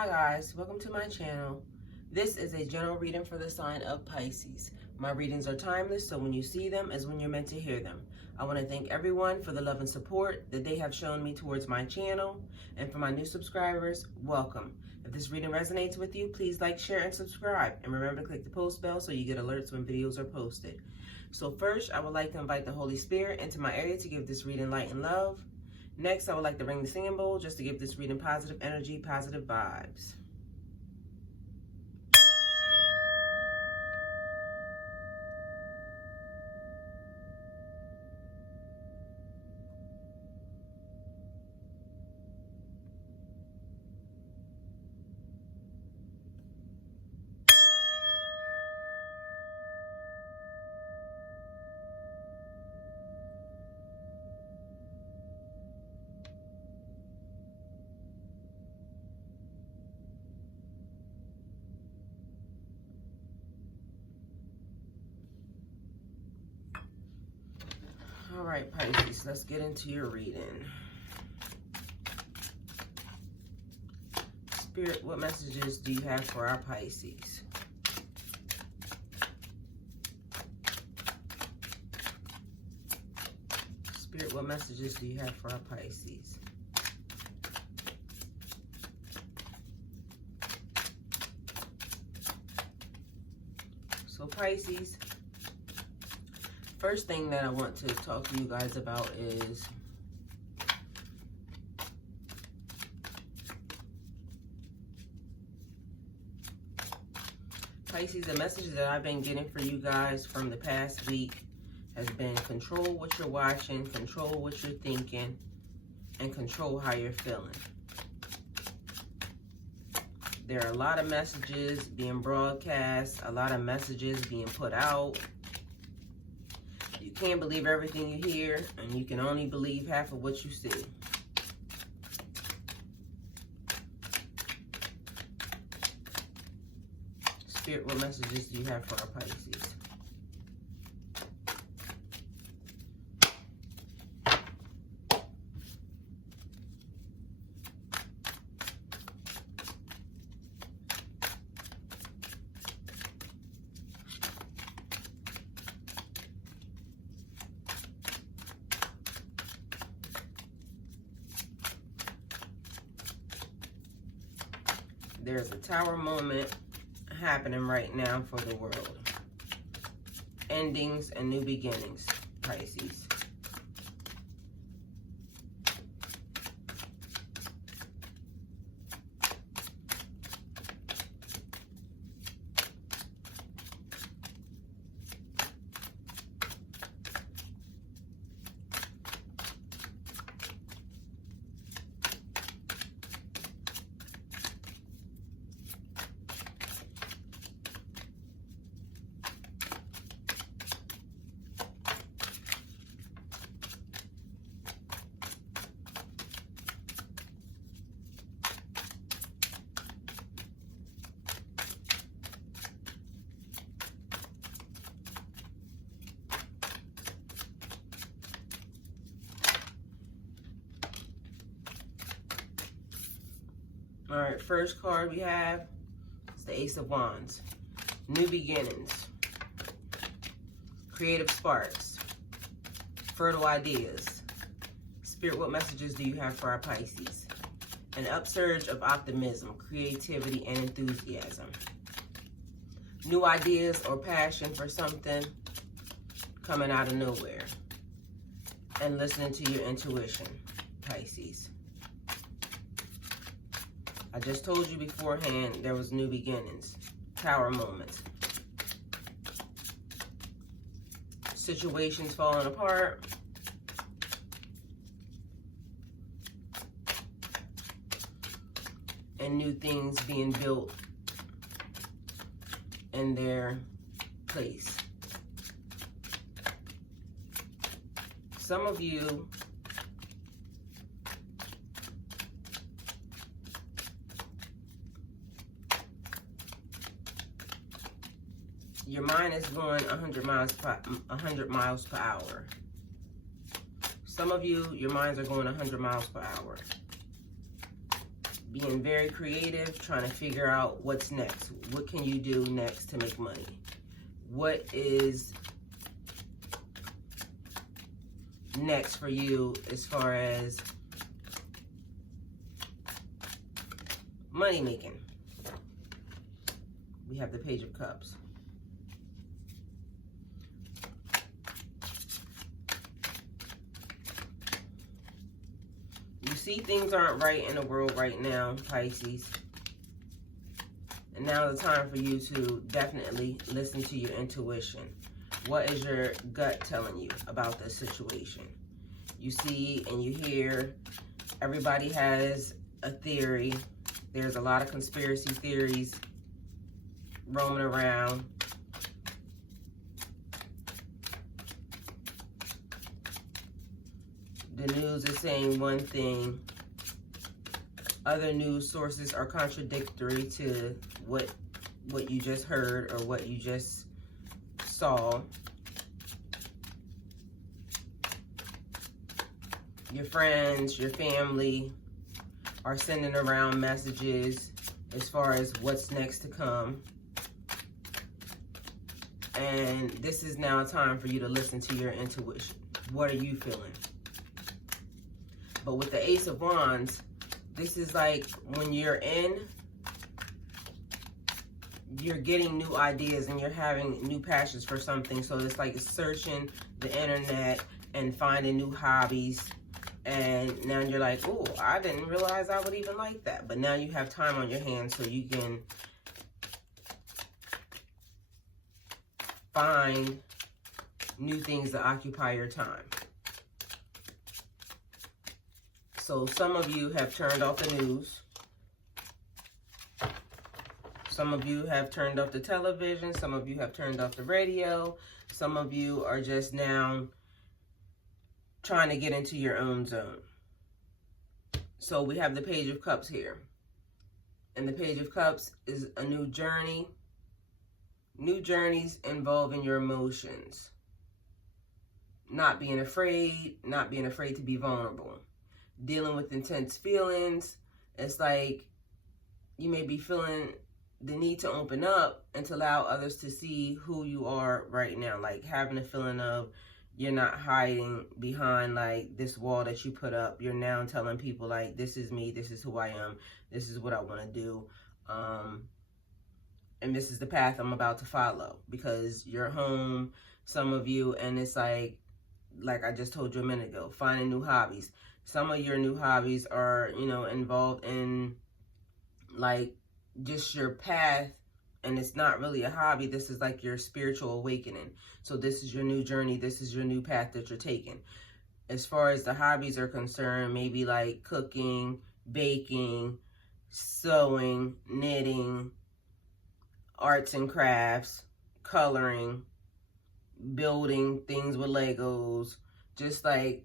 Hi guys, welcome to my channel. This is a general reading for the sign of Pisces. My readings are timeless, so when you see them is when you're meant to hear them. I want to thank everyone for the love and support that they have shown me towards my channel. And for my new subscribers, welcome. If this reading resonates with you, please like, share, and subscribe. And remember to click the post bell so you get alerts when videos are posted. So first, I would like to invite the Holy Spirit into my area to give this reading light and love. Next, I would like to ring the singing bowl just to give this reading positive energy, positive vibes. All right, Pisces, let's get into your reading. Spirit, what messages do you have for our Pisces? Spirit, what messages do you have for our Pisces? So Pisces, first thing that I want to talk to you guys about is Pisces, the messages that I've been getting for you guys from the past week has been control what you're watching, control what you're thinking, and control how you're feeling. There are a lot of messages being broadcast, a lot of messages being put out. You can't believe everything you hear, and you can only believe half of what you see. Spirit, what messages do you have for our Pisces? There's a tower moment happening right now for the world. Endings and new beginnings, Pisces. All right, first card we have is the Ace of Wands. New beginnings, creative sparks, fertile ideas. Spirit, what messages do you have for our Pisces? An upsurge of optimism, creativity, and enthusiasm. New ideas or passion for something coming out of nowhere. And listening to your intuition, Pisces. I just told you beforehand there was new beginnings, tower moments, situations falling apart, and new things being built in their place. Some of you your mind is going 100 miles per hour. Some of you, your minds are going 100 miles per hour. being very creative, trying to figure out what's next. What can you do next to make money? What is next for you as far as money making? We have the Page of Cups. You see things aren't right in the world right now, Pisces. And now the time for you to definitely listen to your intuition. What is your gut telling you about this situation? You see and you hear everybody has a theory. There's a lot of conspiracy theories roaming around. The news is saying one thing. Other news sources are contradictory to what you just heard or what you just saw. Your friends, your family are sending around messages as far as what's next to come. And this is now time for you to listen to your intuition. What are you feeling? But with the Ace of Wands, this is like when you're getting new ideas and you're having new passions for something. So it's like searching the internet and finding new hobbies. And now you're like, oh, I didn't realize I would even like that. But now you have time on your hands so you can find new things to occupy your time. So some of you have turned off the news. Some of you have turned off the television. Some of you have turned off the radio. Some of you are just now trying to get into your own zone. So we have the Page of Cups here. And the Page of Cups is a new journey. New journeys involving your emotions. Not being afraid to be vulnerable. Dealing with intense feelings. It's like you may be feeling the need to open up and to allow others to see who you are right now. Like having a feeling of you're not hiding behind like this wall that you put up. You're now telling people like, this is me, this is who I am, this is what I want to do. And this is the path I'm about to follow, because you're home, some of you, and it's like I just told you a minute ago, finding new hobbies. Some of your new hobbies are, you know, involved in like just your path, and it's not really a hobby. This is like your spiritual awakening. So this is your new journey. This is your new path that you're taking. As far as the hobbies are concerned, maybe like cooking, baking, sewing, knitting, arts and crafts, coloring, building things with Legos, just like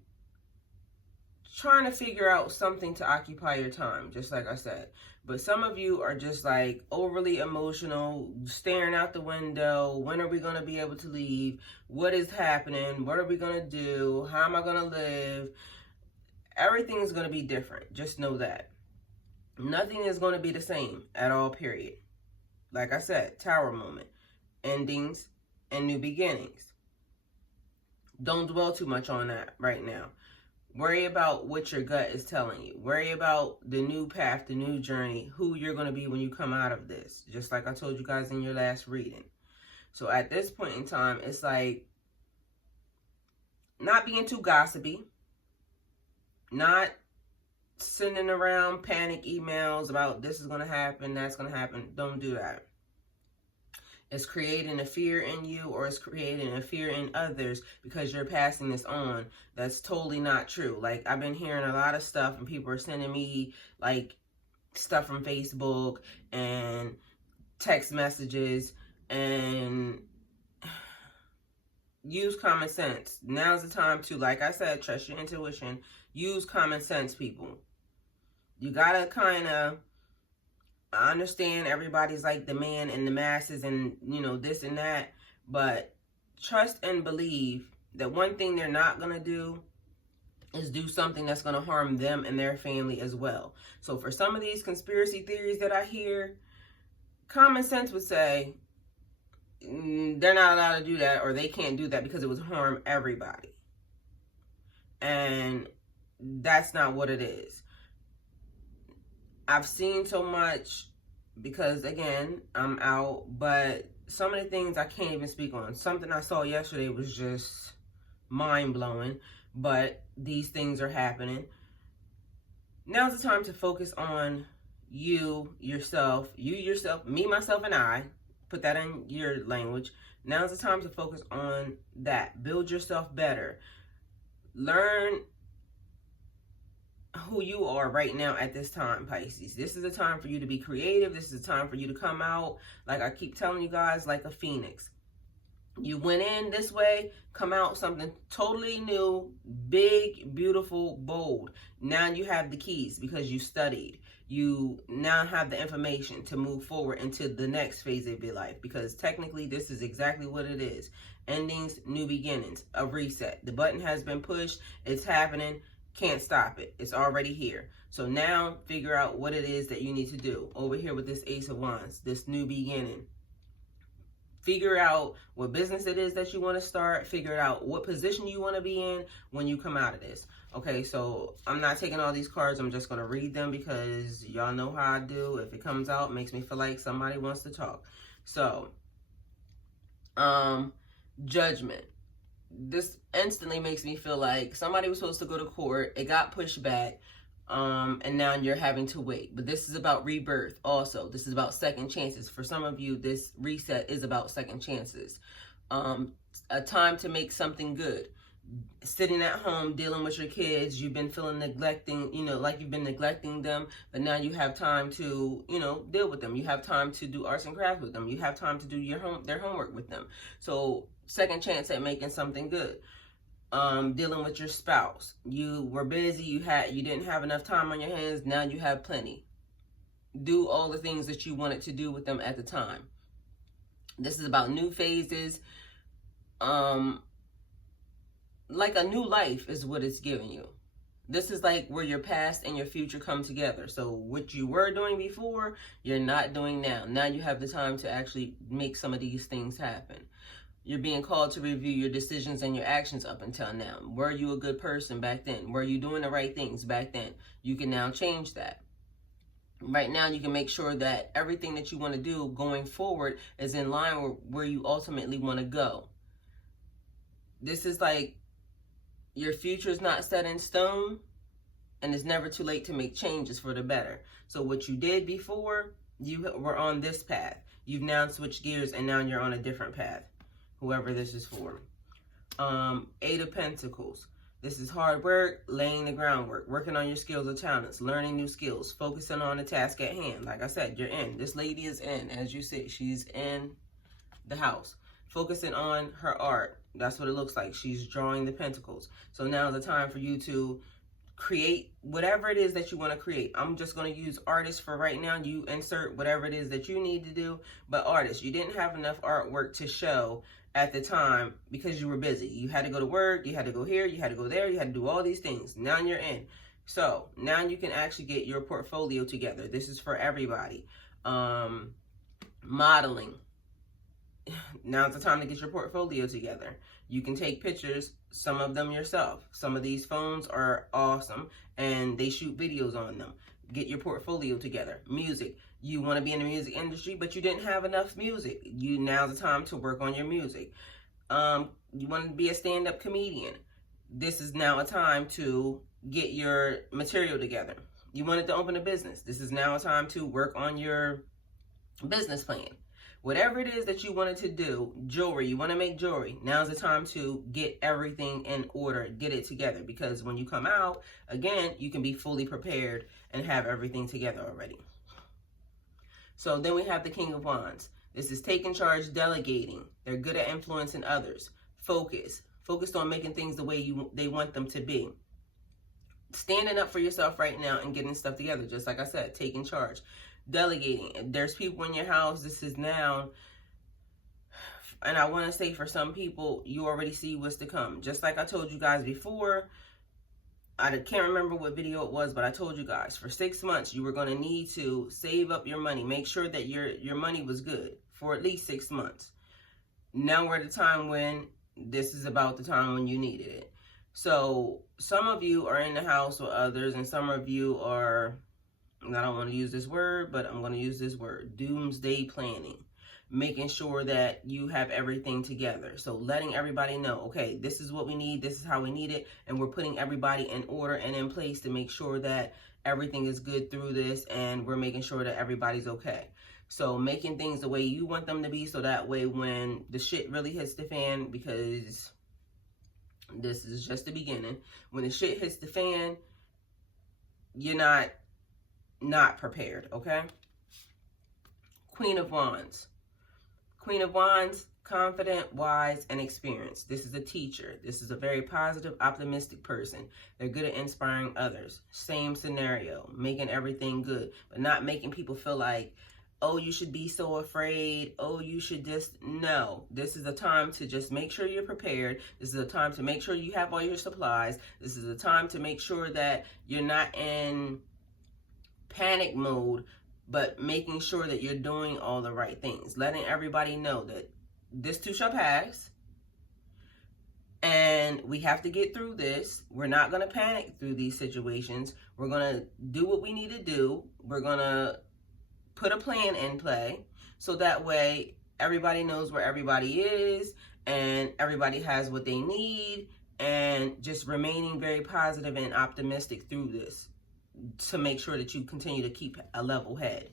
trying to figure out something to occupy your time, just like I said. But some of you are just like overly emotional, staring out the window. When are we going to be able to leave? What is happening? What are we going to do? How am I going to live? Everything is going to be different. Just know that. Nothing is going to be the same at all, period. Like I said, Tower moment. Endings and new beginnings. Don't dwell too much on that right now. Worry about what your gut is telling you. Worry about the new path, the new journey, who you're going to be when you come out of this. Just like I told you guys in your last reading. So at this point in time, it's like not being too gossipy. Not sending around panic emails about this is going to happen, that's going to happen. Don't do that. It's creating a fear in you, or it's creating a fear in others because you're passing this on. That's totally not true. Like, I've been hearing a lot of stuff, and people are sending me like stuff from Facebook and text messages, and use common sense. Now's the time to, like I said, trust your intuition. Use common sense, people. You gotta kind of, I understand everybody's like the man and the masses and, you know, this and that. But trust and believe that one thing they're not going to do is do something that's going to harm them and their family as well. So for some of these conspiracy theories that I hear, common sense would say they're not allowed to do that, or they can't do that because it would harm everybody. And that's not what it is. I've seen so much because, again, I'm out, but some of the things I can't even speak on. Something I saw yesterday was just mind-blowing, but these things are happening. Now's the time to focus on you, yourself, me, myself, and I. Put that in your language. Now's the time to focus on that. Build yourself better. Learn who you are right now at this time, Pisces. This is a time for you to be creative. This is a time for you to come out, like I keep telling you guys, like a phoenix. You went in this way, come out something totally new, big, beautiful, bold. Now you have the keys because you studied. You now have the information to move forward into the next phase of your life, because technically this is exactly what it is. Endings, new beginnings, a reset. The button has been pushed. It's happening. Can't stop it. It's already here. So now figure out what it is that you need to do. Over here with this Ace of Wands, this new beginning. Figure out what business it is that you want to start. Figure out what position you want to be in when you come out of this. Okay, so I'm not taking all these cards. I'm just going to read them because y'all know how I do. If it comes out, it makes me feel like somebody wants to talk. So, Judgment. This instantly makes me feel like somebody was supposed to go to court. It got pushed back. And now you're having to wait. But this is about rebirth also. This is about second chances. For some of you, this reset is about second chances. A time to make something good. Sitting at home, dealing with your kids, you've been feeling neglecting, like you've been neglecting them, but now you have time to, deal with them. You have time to do arts and crafts with them. You have time to do their homework with them. So second chance at making something good. Dealing with your spouse. You were busy, you didn't have enough time on your hands, now you have plenty. Do all the things that you wanted to do with them at the time. This is about new phases. Like a new life is what it's giving you. This is like where your past and your future come together. So what you were doing before, you're not doing now. Now you have the time to actually make some of these things happen. You're being called to review your decisions and your actions up until now. Were you a good person back then? Were you doing the right things back then? You can now change that. Right now, you can make sure that everything that you want to do going forward is in line with where you ultimately want to go. This is like your future is not set in stone, and it's never too late to make changes for the better. So what you did before, you were on this path. You've now switched gears, and now you're on a different path. Whoever this is for. Eight of Pentacles. This is hard work, laying the groundwork, working on your skills or talents, learning new skills, focusing on the task at hand. Like I said, you're in. This lady is in. As you see, she's in the house. Focusing on her art. That's what it looks like. She's drawing the pentacles. So now is the time for you to create whatever it is that you want to create. I'm just going to use artists for right now. You insert whatever it is that you need to do. But artists, you didn't have enough artwork to show at the time because you were busy. You had to go to work, you had to go here, you had to go there, you had to do all these things. Now you're in. So now you can actually get your portfolio together. This is for everybody. Modeling. Now's the time to get your portfolio together. You can take pictures, some of them yourself. Some of these phones are awesome and they shoot videos on them. Get your portfolio together. Music. You want to be in the music industry, but you didn't have enough music. Now's the time to work on your music. You want to be a stand-up comedian. This is now a time to get your material together. You wanted to open a business. This is now a time to work on your business plan. Whatever it is that you wanted to do, jewelry, you want to make jewelry, now's the time to get everything in order, get it together. Because when you come out, again, you can be fully prepared and have everything together already. So then we have the King of Wands. This is taking charge, delegating. They're good at influencing others. Focused on making things the way they want them to be. Standing up for yourself right now and getting stuff together. Just like I said, taking charge. Delegating. If there's people in your house, this is now, and I want to say for some people, you already see what's to come. Just like I told you guys before, I can't remember what video it was, but I told you guys for 6 months you were going to need to save up your money. Make sure that your money was good for at least 6 months. Now we're at a time when this is about the time when you needed it. So some of you are in the house with others, and some of you are, I don't want to use this word, but I'm going to use this word, doomsday planning. Making sure that you have everything together. So letting everybody know, okay, this is what we need, this is how we need it, and we're putting everybody in order and in place to make sure that everything is good through this, and we're making sure that everybody's okay. So making things the way you want them to be, so that way when the shit really hits the fan, because this is just the beginning, when the shit hits the fan, you're not prepared, okay? Queen of Wands. Queen of Wands, confident, wise, and experienced. This is a teacher. This is a very positive, optimistic person. They're good at inspiring others. Same scenario, making everything good, but not making people feel like, oh, you should be so afraid. Oh, you should just, no. This is a time to just make sure you're prepared. This is a time to make sure you have all your supplies. This is a time to make sure that you're not in panic mode, but making sure that you're doing all the right things. Letting everybody know that this too shall pass. And we have to get through this. We're not going to panic through these situations. We're going to do what we need to do. We're going to put a plan in play. So that way everybody knows where everybody is and everybody has what they need. And just remaining very positive and optimistic through this, to make sure that you continue to keep a level head.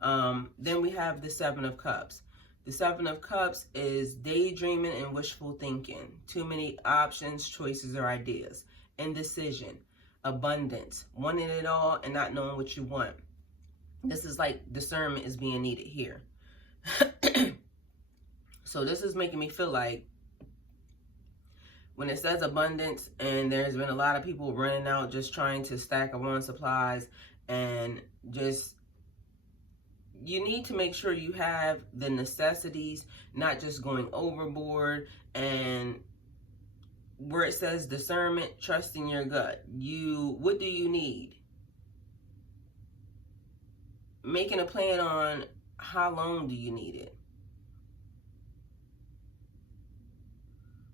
Then we have the Seven of Cups. The Seven of Cups is daydreaming and wishful thinking. Too many options, choices, or ideas. Indecision. Abundance. Wanting it all and not knowing what you want. This is like discernment is being needed here. So this is making me feel like when it says abundance, and there's been a lot of people running out just trying to stack up on supplies, and just, you need to make sure you have the necessities, not just going overboard. And where it says discernment, trusting your gut. What do you need? Making a plan on how long do you need it.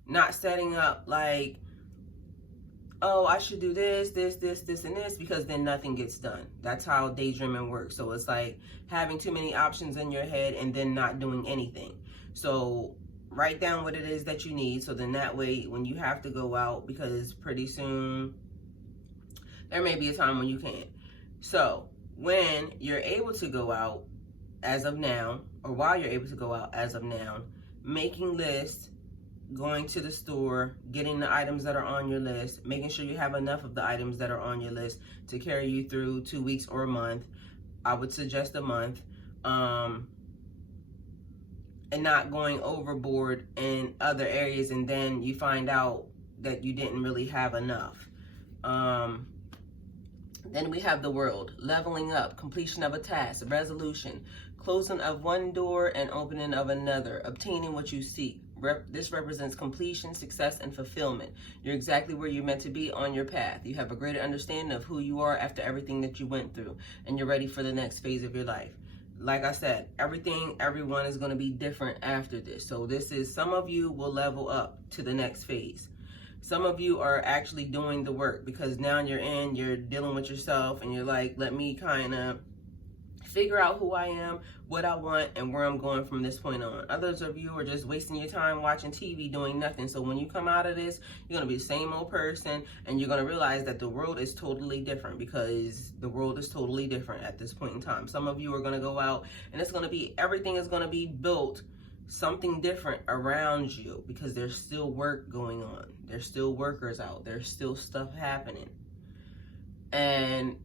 Not setting up like, oh, I should do this, and this, because then nothing gets done. That's how daydreaming works. So it's like having too many options in your head and then not doing anything. So write down what it is that you need. So then that way, when you have to go out, because pretty soon there may be a time when you can't. So when you're able to go out as of now, or while you're able to go out as of now, making lists, going to the store, getting the items that are on your list, making sure you have enough of the items that are on your list to carry you through 2 weeks or a month. I would suggest a month. And not going overboard in other areas, and then you find out that you didn't really have enough. Then we have the World. Leveling up, completion of a task, resolution, closing of one door and opening of another, obtaining what you seek. This represents completion, success, and fulfillment. You're exactly where you're meant to be on your path. You have a greater understanding of who you are after everything that you went through, and you're ready for the next phase of your life. Like I said, everyone is going to be different after this. So this is, some of you will level up to the next phase. Some of you are actually doing the work, because now you're dealing with yourself, and you're like, let me kind of figure out who I am, what I want, and where I'm going from this point on. Others of you are just wasting your time watching TV, doing nothing. So when you come out of this, you're going to be the same old person, and you're going to realize that the world is totally different, because the world is totally different at this point in time. Some of you are going to go out, and it's going to be, everything is going to be built something different around you, because there's still work going on. There's still workers out. There's still stuff happening. And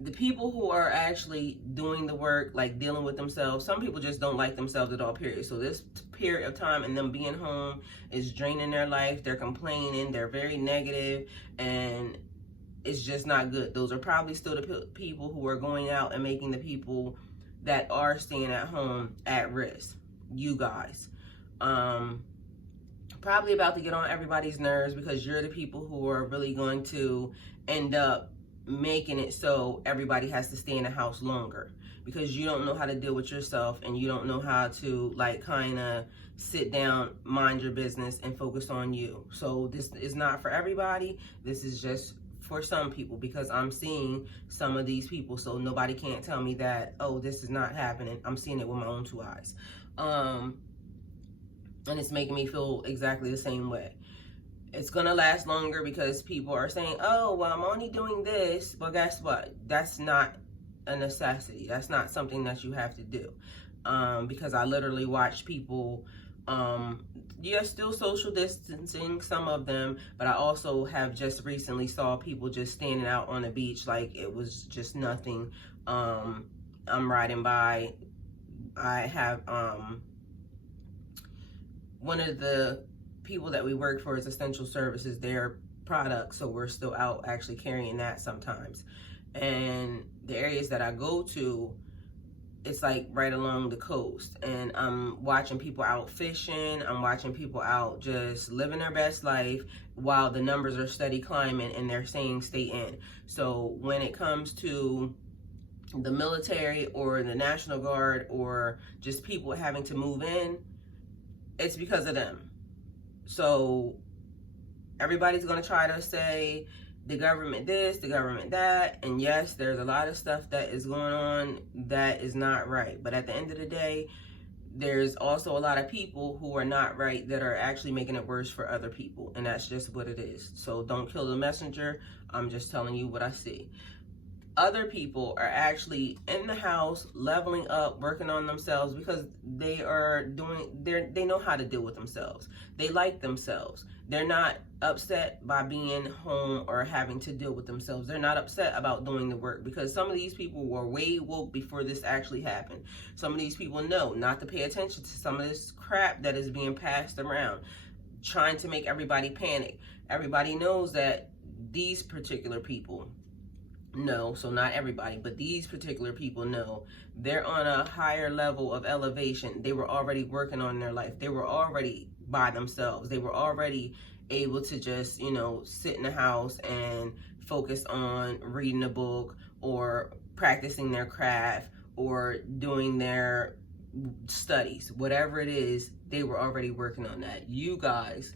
the people who are actually doing the work, like dealing with themselves, some people just don't like themselves at all, period. So this period of time and them being home is draining their life. They're complaining. They're very negative, and it's just not good. Those are probably still the people who are going out and making the people that are staying at home at risk. You guys. probably about to get on everybody's nerves, because you're the people who are really going to end up making it so everybody has to stay in the house longer, because you don't know how to deal with yourself, and you don't know how to like kind of sit down, mind your business, and focus on you. So this is not for everybody. This is just for some people, because I'm seeing some of these people, so nobody can't tell me that, oh, this is not happening. I'm seeing it with my own two eyes. And it's making me feel exactly the same way. It's gonna last longer because people are saying, oh, well, I'm only doing this. But guess what? That's not a necessity. That's not something that you have to do. Because I literally watch people, still social distancing, some of them, but I also have just recently saw people just standing out on the beach like it was just nothing. I'm riding by. I have, one of the people that we work for is Essential Services, their product, so we're still out actually carrying that sometimes. And the areas that I go to, it's like right along the coast, and I'm watching people out fishing. I'm watching people out just living their best life while the numbers are steady climbing, and they're saying stay in. So when it comes to the military or the National Guard or just people having to move in, it's because of them. So everybody's going to try to say the government this, the government that, and yes, there's a lot of stuff that is going on that is not right. But at the end of the day, there's also a lot of people who are not right that are actually making it worse for other people, and that's just what it is. So don't kill the messenger. I'm just telling you what I see. Other people are actually in the house leveling up, working on themselves, because they know how to deal with themselves. They like themselves. They're not upset by being home or having to deal with themselves. They're not upset about doing the work, because some of these people were way woke before this actually happened. Some of these people know not to pay attention to some of this crap that is being passed around, trying to make everybody panic. Everybody knows that these particular people know, so not everybody, but these particular people know they're on a higher level of elevation. They were already working on their life. They were already by themselves. They were already able to just, sit in the house and focus on reading a book or practicing their craft or doing their studies. Whatever it is, they were already working on that. You guys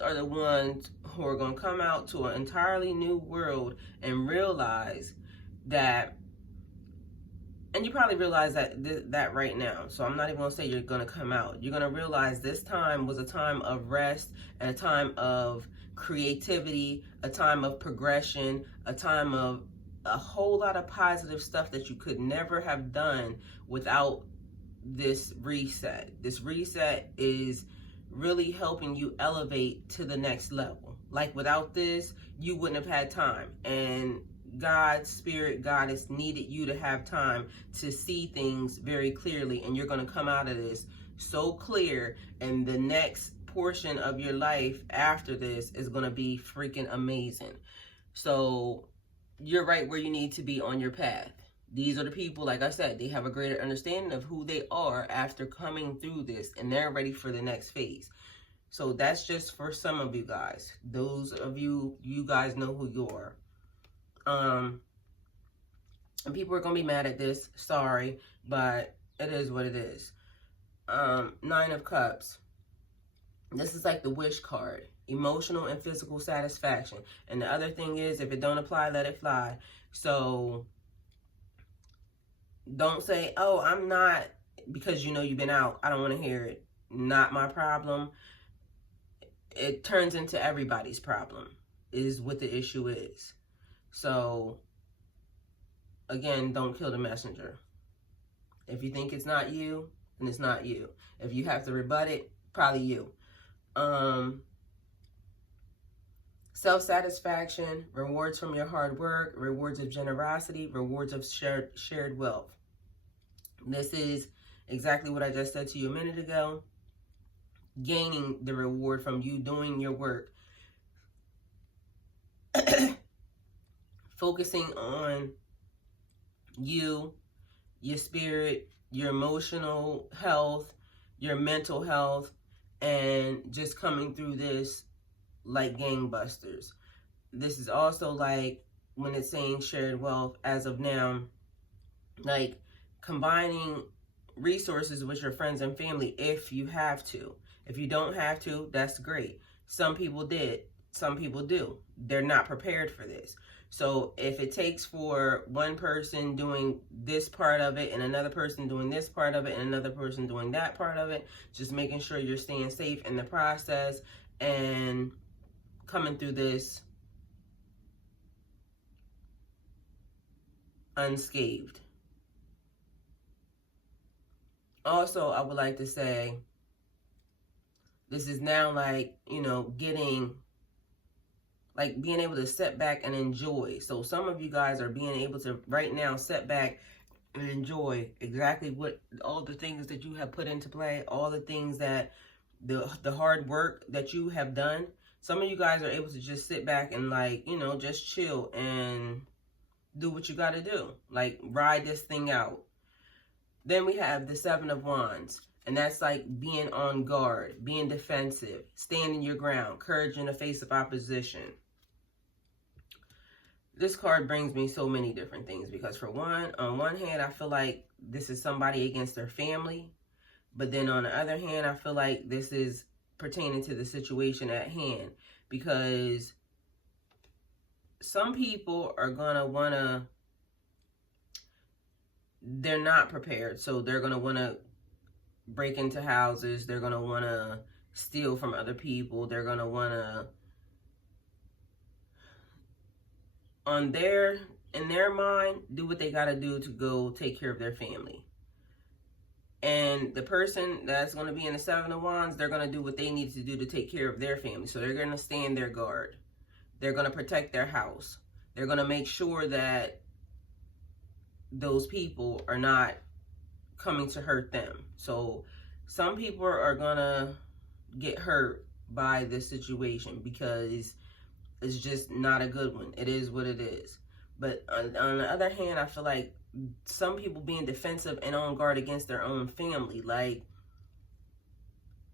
are the ones who are going to come out to an entirely new world and realize that, and you probably realize that right now. So I'm not even going to say you're going to come out. You're going to realize this time was a time of rest and a time of creativity, a time of progression, a time of a whole lot of positive stuff that you could never have done without this reset. This reset is really helping you elevate to the next level. Like without this, you wouldn't have had time. And God, Spirit, Goddess needed you to have time to see things very clearly. And you're going to come out of this so clear. And the next portion of your life after this is going to be freaking amazing. So you're right where you need to be on your path. These are the people, like I said, they have a greater understanding of who they are after coming through this, and they're ready for the next phase. So that's just for some of you guys. Those of you guys know who you are. And people are going to be mad at this. Sorry, but it is what it is. 9 of Cups. This is like the wish card. Emotional and physical satisfaction. And the other thing is, if it don't apply, let it fly. So don't say, oh, I'm not, because you've been out. I don't want to hear it. Not my problem. It turns into everybody's problem, is what the issue is. So, again, don't kill the messenger. If you think it's not you, then it's not you. If you have to rebut it, probably you. Self-satisfaction, rewards from your hard work, rewards of generosity, rewards of shared wealth. This is exactly what I just said to you a minute ago. Gaining the reward from you doing your work. Focusing on you, your spirit, your emotional health, your mental health, and just coming through this like gangbusters. This is also like when it's saying shared wealth as of now, like combining resources with your friends and family if you have to. If you don't have to, that's great. Some people did. Some people do. They're not prepared for this. So if it takes for one person doing this part of it and another person doing this part of it and another person doing that part of it, just making sure you're staying safe in the process and coming through this unscathed. Also, I would like to say, this is now like, you know, getting, like being able to sit back and enjoy. So some of you guys are being able to right now sit back and enjoy exactly what, all the things that you have put into play, all the things that, the hard work that you have done. Some of you guys are able to just sit back and like, you know, just chill and do what you got to do. Like ride this thing out. Then we have the Seven of Wands. And that's like being on guard, being defensive, standing your ground, courage in the face of opposition. This card brings me so many different things because for one, on one hand, I feel like this is somebody against their family. But then on the other hand, I feel like this is pertaining to the situation at hand because some people are going to want to, they're not prepared. So they're going to want to break into houses. They're going to want to steal from other people. They're going to want to, in their mind, do what they got to do to go take care of their family. And the person that's going to be in the Seven of Wands, they're going to do what they need to do to take care of their family. So they're going to stand their guard. They're going to protect their house. They're going to make sure that those people are not coming to hurt them. So some people are going to get hurt by this situation because it's just not a good one. It is what it is. But on the other hand, I feel like some people being defensive and on guard against their own family, like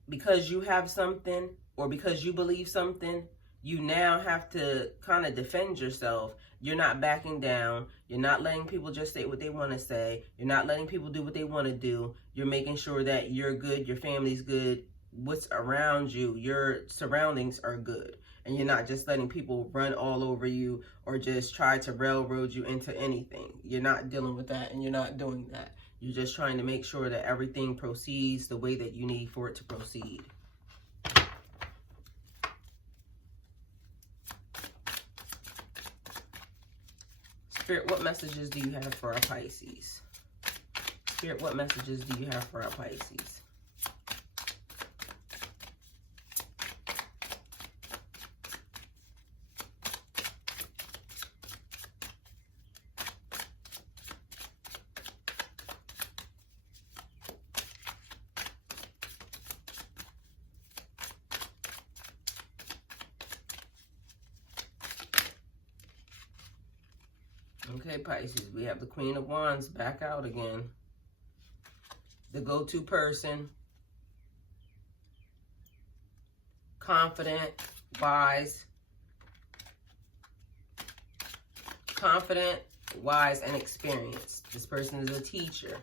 because you have something or because you believe something, you now have to kind of defend yourself. You're not backing down. You're not letting people just say what they want to say. You're not letting people do what they want to do. You're making sure that you're good, your family's good, what's around you, your surroundings are good. And you're not just letting people run all over you or just try to railroad you into anything. You're not dealing with that and you're not doing that. You're just trying to make sure that everything proceeds the way that you need for it to proceed. Spirit, what messages do you have for our Pisces? Spirit, what messages do you have for our Pisces? Okay, Pisces, we have the Queen of Wands back out again. The go-to person. Confident, wise. Confident, wise, and experienced. This person is a teacher.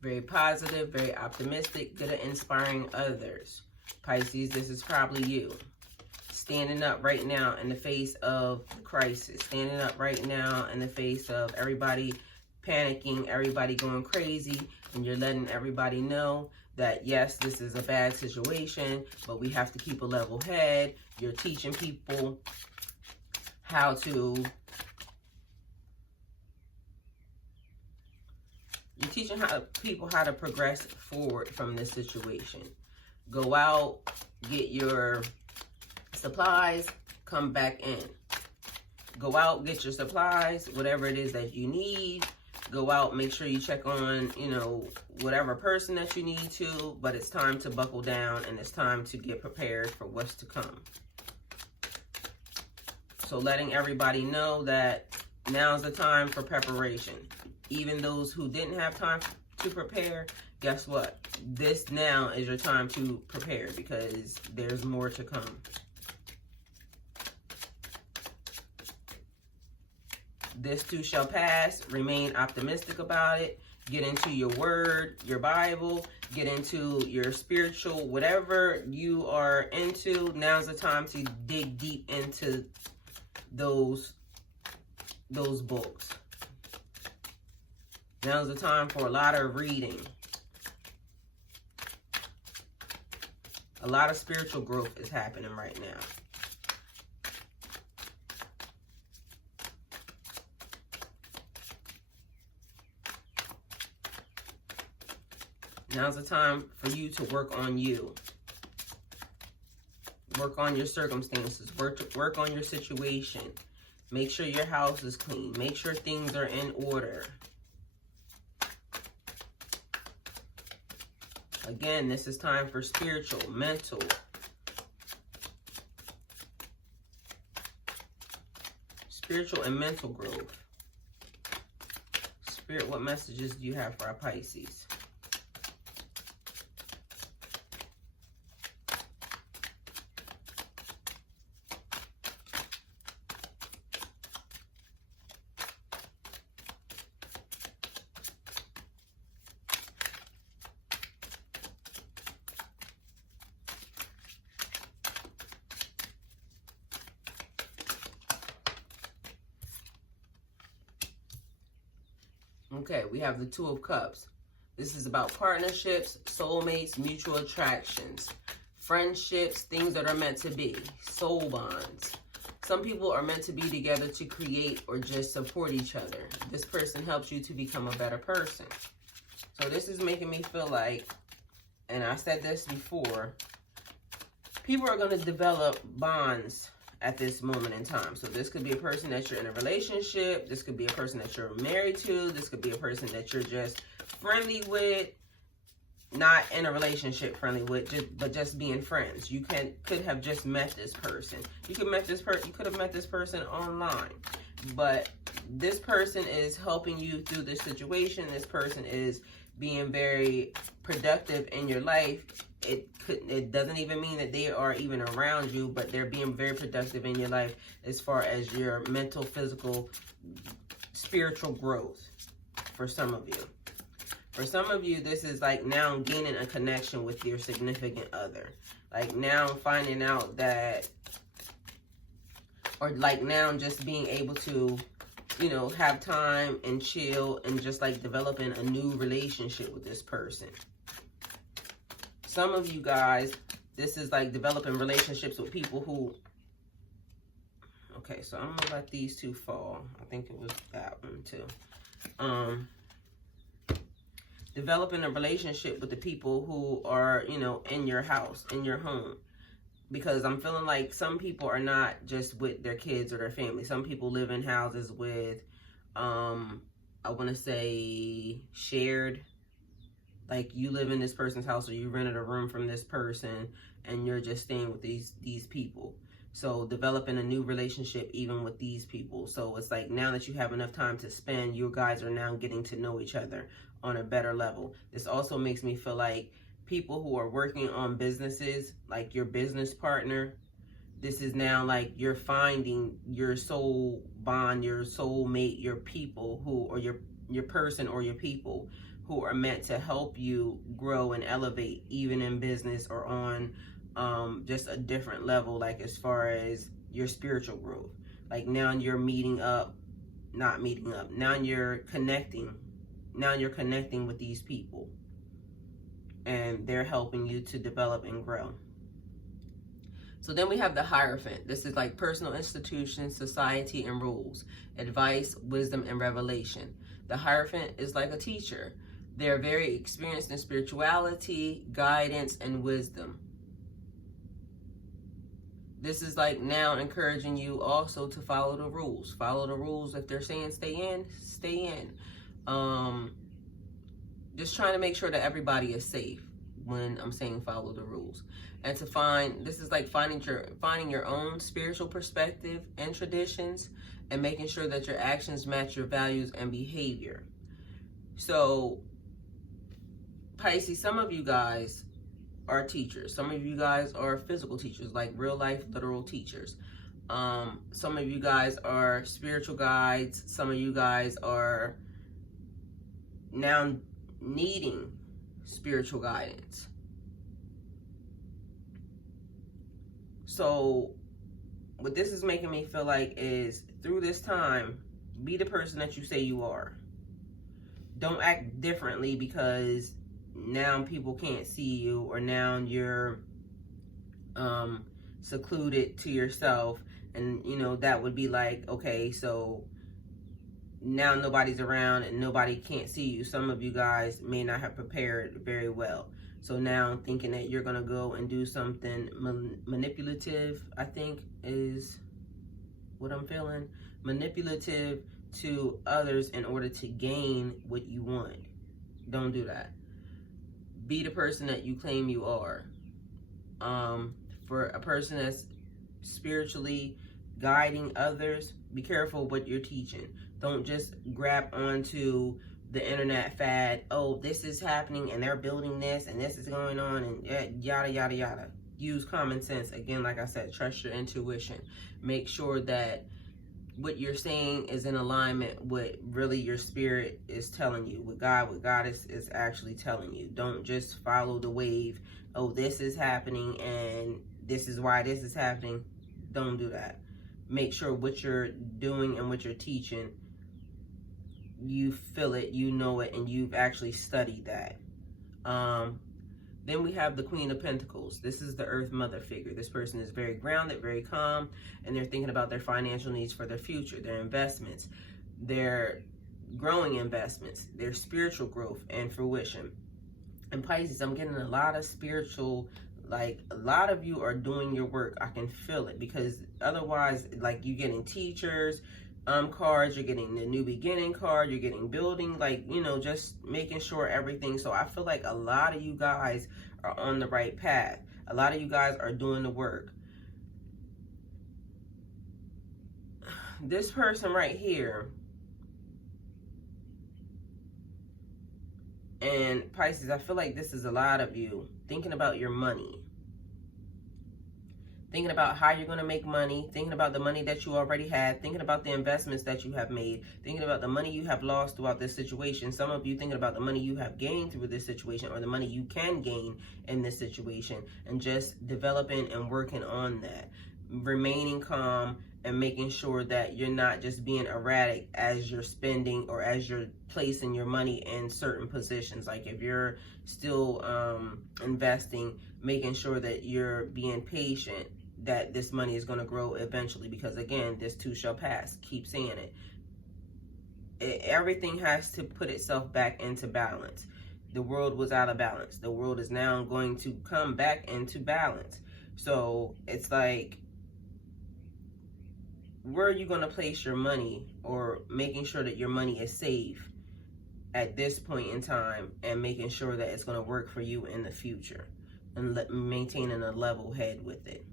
Very positive, very optimistic, good at inspiring others. Pisces, this is probably you. Standing up right now in the face of the crisis. Standing up right now in the face of everybody panicking, everybody going crazy, and you're letting everybody know that, yes, this is a bad situation, but we have to keep a level head. You're teaching people how to... You're teaching people how to progress forward from this situation. Go out, get your supplies, come back in. Go out, get your supplies, whatever it is that you need. Go out, make sure you check on, you know, whatever person that you need to, but it's time to buckle down and it's time to get prepared for what's to come. So letting everybody know that now's the time for preparation. Even those who didn't have time to prepare, guess what? this now is your time to prepare, because there's more to come. This too shall pass. Remain optimistic about it. Get into your word, your Bible, get into your spiritual, whatever you are into. Now's the time to dig deep into those books. Now's the time for a lot of reading. A lot of spiritual growth is happening right now. Now's the time for you to work on you. Work on your circumstances. Work on your situation. Make sure your house is clean. Make sure things are in order. Again, this is time for spiritual, mental. Spiritual and mental growth. Spirit, what messages do you have for our Pisces? Okay, we have the Two of Cups. This is about partnerships, soulmates, mutual attractions, friendships, things that are meant to be, soul bonds. Some people are meant to be together to create or just support each other. This person helps you to become a better person. So this is making me feel like, and I said this before, people are going to develop bonds at this moment in time. So this could be a person that you're in a relationship. This could be a person that you're married to. This could be a person that you're just friendly with, not in a relationship friendly with, but just being friends. You could have just met this person. You could have met this person online, but this person is helping you through this situation. This person is being very productive in your life. It doesn't even mean that they are even around you, but they're being very productive in your life as far as your mental, physical, spiritual growth for some of you. For some of you, this is like now gaining a connection with your significant other. Like now finding out that, or like now just being able to, you know, have time and chill and just like developing a new relationship with this person. Some of you guys, this is like developing relationships with people who, okay, so I'm gonna let these two fall. I think it was that one too. Developing a relationship with the people who are, you know, in your house, in your home. Because I'm feeling like some people are not just with their kids or their family. Some people live in houses with, I want to say shared. Like you live in this person's house or you rented a room from this person and you're just staying with these people. So developing a new relationship even with these people. So it's like now that you have enough time to spend, you guys are now getting to know each other on a better level. This also makes me feel like people who are working on businesses, like your business partner, this is now like you're finding your soul bond, your soul mate, your people who, or your person or your people who are meant to help you grow and elevate even in business or on just a different level, like as far as your spiritual growth. Like now you're now you're connecting with these people and they're helping you to develop and grow. So then we have the Hierophant. This is like personal institutions, society, and rules, advice, wisdom, and revelation. The Hierophant is like a teacher. They're very experienced in spirituality, guidance, and wisdom. This is like now encouraging you also to follow the rules. Follow the rules. If they're saying stay in, stay in. Just trying to make sure that everybody is safe when I'm saying follow the rules. And to find, this is like finding your own spiritual perspective and traditions and making sure that your actions match your values and behavior. So Pisces, some of you guys are teachers. Some of you guys are physical teachers, like real life, literal teachers. Some of you guys are spiritual guides. Some of you guys are now needing spiritual guidance. So what this is making me feel like is, through this time, be the person that you say you are. Don't act differently because now people can't see you, or now you're secluded to yourself, and you know that would be like, okay, so now nobody's around and nobody can't see you. Some of you guys may not have prepared very well, so now thinking that you're gonna go and do something manipulative, I think is what I'm feeling, manipulative to others in order to gain what you want. Don't do that. Be the person that you claim you are. For a person that's spiritually guiding others, be careful what you're teaching. Don't just grab onto the internet fad. Oh, this is happening and they're building this and this is going on and yada, yada, yada. Use common sense. Again, like I said, trust your intuition. Make sure that what you're saying is in alignment with really your spirit is telling you, what God is actually telling you. Don't just follow the wave. Oh, this is happening and this is why this is happening. Don't do that. Make sure what you're doing and what you're teaching, you feel it, you know it, and you've actually studied that. Then we have the Queen of Pentacles. This is the Earth Mother figure. This person is very grounded, very calm, and they're thinking about their financial needs for their future, their investments, their growing investments, their spiritual growth and fruition. And Pisces, I'm getting a lot of spiritual, like a lot of you are doing your work. I can feel it, because otherwise, like, you're getting teachers cards, you're getting the new beginning card, you're getting building, like, you know, just making sure everything. So I feel like a lot of you guys are on the right path. A lot of you guys are doing the work. This person right here, and Pisces, I feel like this is a lot of you thinking about your money. Thinking about how you're going to make money, thinking about the money that you already had, thinking about the investments that you have made, thinking about the money you have lost throughout this situation. Some of you thinking about the money you have gained through this situation, or the money you can gain in this situation, and just developing and working on that. Remaining calm and making sure that you're not just being erratic as you're spending or as you're placing your money in certain positions. Like if you're still investing, making sure that you're being patient, that this money is going to grow eventually, because again, this too shall pass. Keep saying it. Everything has to put itself back into balance. The world was out of balance. The world is now going to come back into balance. So it's like, where are you going to place your money, or making sure that your money is safe at this point in time, and making sure that it's going to work for you in the future, and maintaining a level head with it.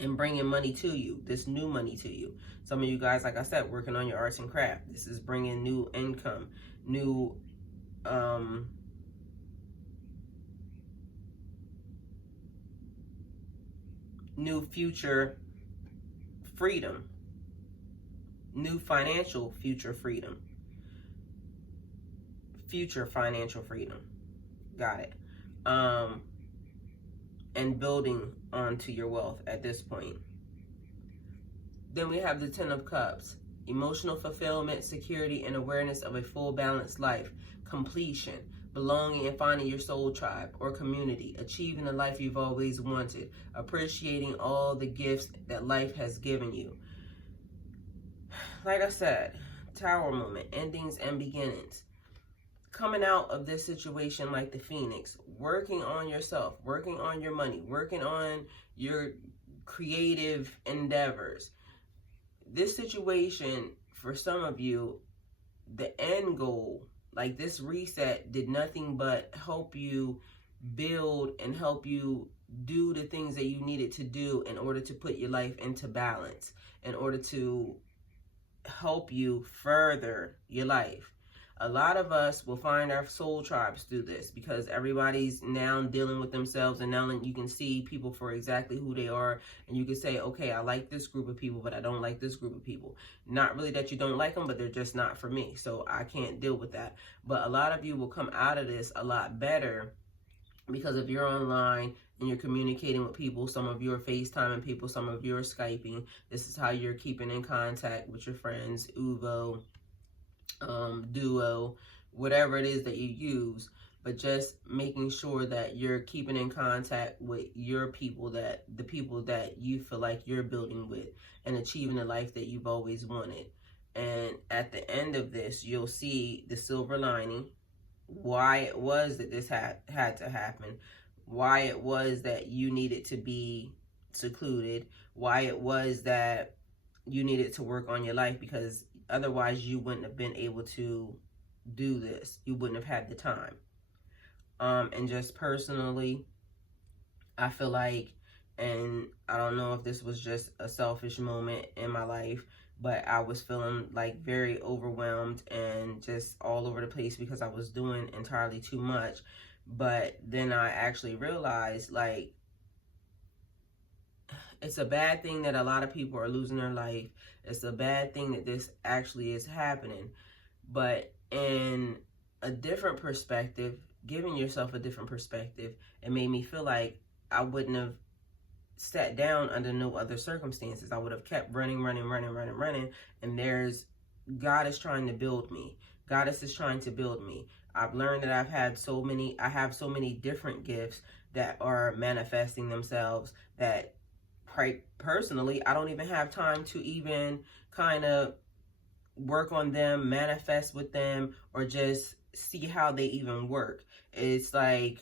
And bringing money to you, this new money to you. Some of you guys, like I said, working on your arts and craft. This is bringing new income, new future freedom, new financial future freedom, future financial freedom. Got it. And building onto your wealth at this point. Then we have the Ten of Cups. Emotional fulfillment, security, and awareness of a full balanced life. Completion, belonging and finding your soul tribe or community. Achieving the life you've always wanted. Appreciating all the gifts that life has given you. Like I said, Tower moment, endings and beginnings. Coming out of this situation like the Phoenix, working on yourself, working on your money, working on your creative endeavors. This situation, for some of you, the end goal, like this reset, did nothing but help you build and help you do the things that you needed to do in order to put your life into balance, in order to help you further your life. A lot of us will find our soul tribes through this, because everybody's now dealing with themselves, and now you can see people for exactly who they are, and you can say, okay, I like this group of people, but I don't like this group of people. Not really that you don't like them, but they're just not for me, so I can't deal with that. But a lot of you will come out of this a lot better, because if you're online and you're communicating with people, some of you are FaceTiming people, some of you are Skyping. This is how you're keeping in contact with your friends, Uvo, Duo, whatever it is that you use. But just making sure that you're keeping in contact with your people, that the people that you feel like you're building with, and achieving the life that you've always wanted. And at the end of this, you'll see the silver lining, why it was that this had to happen, why it was that you needed to be secluded, why it was that you needed to work on your life, because otherwise you wouldn't have been able to do this. You wouldn't have had the time. And just personally, I feel like, and I don't know if this was just a selfish moment in my life, but I was feeling like very overwhelmed and just all over the place because I was doing entirely too much. But then I actually realized, like, it's a bad thing that a lot of people are losing their life. It's a bad thing that this actually is happening. But in a different perspective, giving yourself a different perspective, it made me feel like I wouldn't have sat down under no other circumstances. I would have kept running. And God is trying to build me. Goddess is trying to build me. I've learned that I have so many different gifts that are manifesting themselves that, quite personally, I don't even have time to even kind of work on them, manifest with them, or just see how they even work. It's like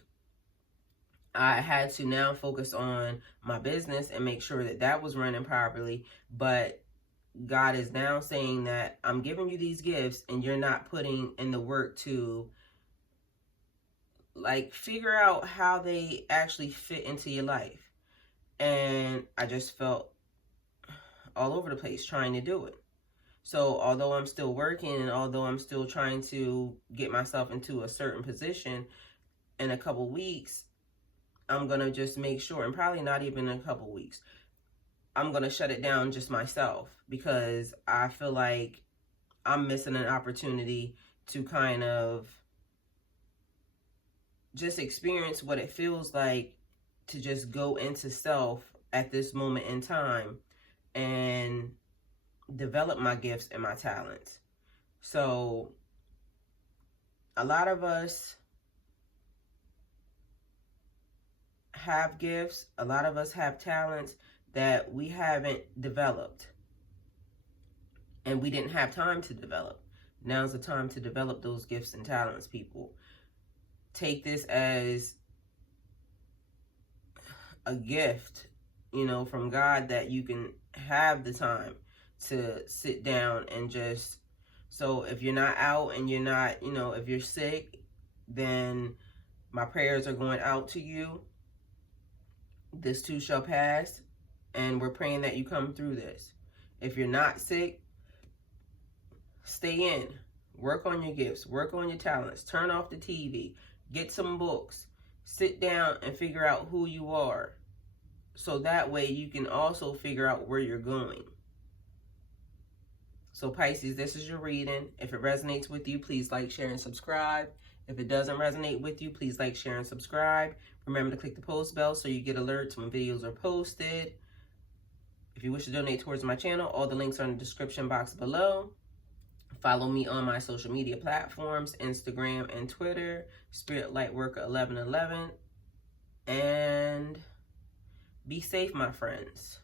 I had to now focus on my business and make sure that that was running properly. But God is now saying that I'm giving you these gifts and you're not putting in the work to, like, figure out how they actually fit into your life. And I just felt all over the place trying to do it. So although I'm still working, and although I'm still trying to get myself into a certain position, in a couple weeks, I'm going to just make sure, and probably not even in a couple weeks, I'm going to shut it down just myself, because I feel like I'm missing an opportunity to kind of just experience what it feels like to just go into self at this moment in time and develop my gifts and my talents. So a lot of us have gifts, a lot of us have talents that we haven't developed, and we didn't have time to develop. Now's the time to develop those gifts and talents, people. Take this as a gift, from God, that you can have the time to sit down and just, so if you're not out and you're not, if you're sick, then my prayers are going out to you. This too shall pass, and we're praying that you come through this. If you're not sick, stay in, work on your gifts, work on your talents, turn off the TV, get some books, sit down and figure out who you are, so that way you can also figure out where you're going. So Pisces, this is your reading. If it resonates with you, please like, share, and subscribe. If it doesn't resonate with you, please like, share, and subscribe. Remember to click the post bell so you get alerts when videos are posted. If you wish to donate towards my channel, all the links are in the description box below. Follow me on my social media platforms, Instagram and Twitter, Spirit Lightworker 1111. And be safe, my friends.